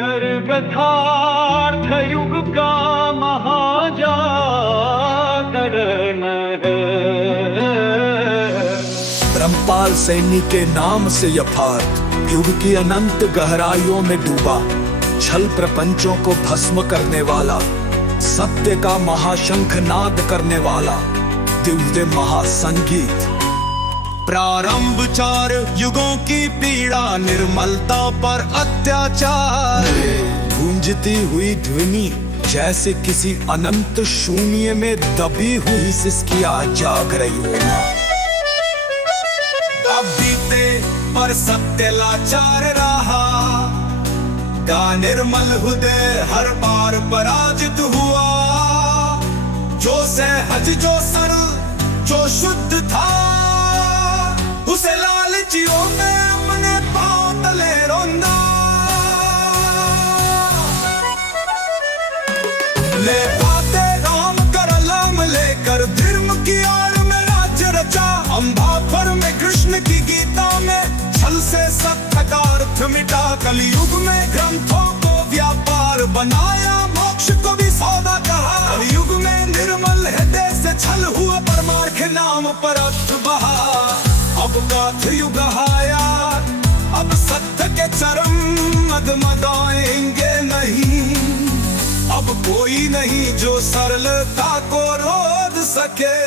डर व्यथार्थ युग का महाजागरण है। ब्रह्मपाल सैनी के नाम से यथार्थ युग की अनंत गहराइयों में डूबा, छल प्रपंचों को भस्म करने वाला, सत्य का महाशंख नाद करने वाला दिव्य महासंगीत। प्रारंभ 4 युगों की पीड़ा, निर्मलता पर अत्याचार, गूंजती हुई ध्वनि जैसे किसी अनंत शून्य में दबी हुई सिसकियां जाग रही हो। अब बीते पर सत्य लाचार रहा, का निर्मल हृदय हर बार पराजित हुआ। जो सहज जो सरल जो शुद्ध था, उसे लालचियों में अपने पांव तले रौंदा। ले आते राम कर लाम लेकर धर्म की आड़ में राज्य रचा। अम्बाफर में कृष्ण की गीता में छल से सत्य का अर्थ मिटा। कलयुग में ग्रंथों को व्यापार बनाया, मोक्ष को भी सौदा कहा। कलयुग में निर्मल हृदय से छल हुआ, परमार्थ के नाम पर अर्थ बहा। अब गाथ युग आया, अब सत्य के चरम मदमदाएंगे नहीं। अब कोई नहीं जो सरलता को रोक सके।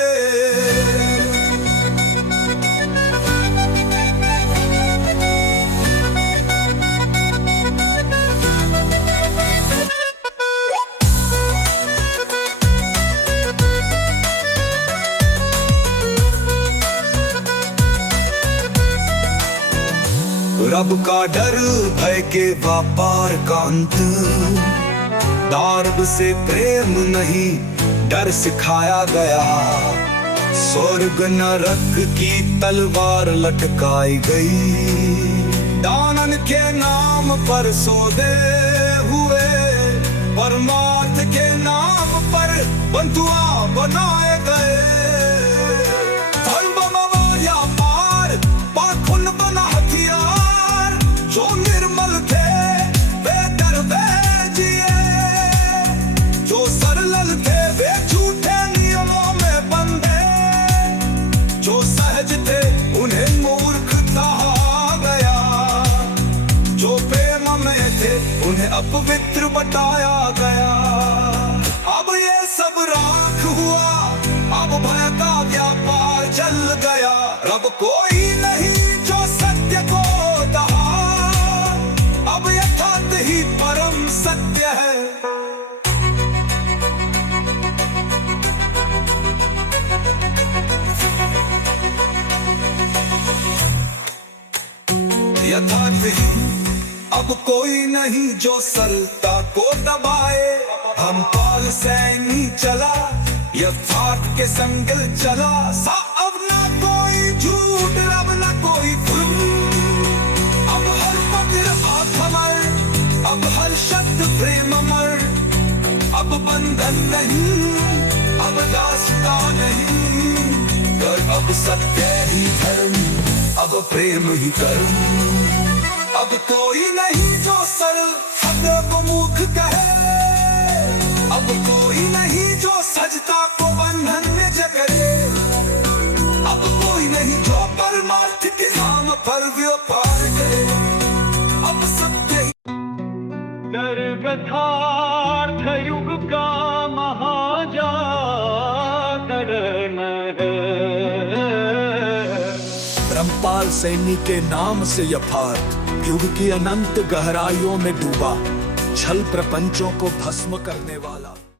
रब का डर भय के व्यापार का अंत, दार्द से प्रेम नहीं डर सिखाया गया। स्वर्ग नरक की तलवार लटकाई गई, दानन के नाम पर सौदे हुए। परमार्थ के नाम पर बंधुआ बनाए गए। जो निर्मल थे वे दरवे जिए, जो सरल थे वे झूठे नियमों में बंधे। जो सहज थे उन्हें मूर्ख कहा गया, जो प्रेम में थे उन्हें अपवित्र बताया गया। अब ये सब राख हुआ, अब भय का व्यापार चल गया। रब कोई नहीं जो सत्य को अब यथार्थ ही परम सत्य है। यथार्थ ही अब कोई नहीं जो सरलता को दबाए। हम पाल सैनी चला, यथार्थ के संग चला। अब ना कोई झूठ, अब ना कोई जुल्म। अब हर पत्र अमर, अब हर शब्द प्रेम अमर। अब बंधन नहीं, अब दास्ता नहीं, कर अब सत्य ही धर्म, अब प्रेम ही कर्म। अब कोई नहीं जो सरल हद को मुख कहे। अब कोई नहीं जो सजता को बंधन में जकड़े। अब कोई नहीं जो परमार्थ के नाम पर व्यापार करे। अब सत्य डर व्यथार्थ युग का महाजागरण है। ब्रह्मपाल सैनी के नाम से यथार्थ युग की अनंत गहराइयों में डूबा, छल प्रपंचों को भस्म करने वाला।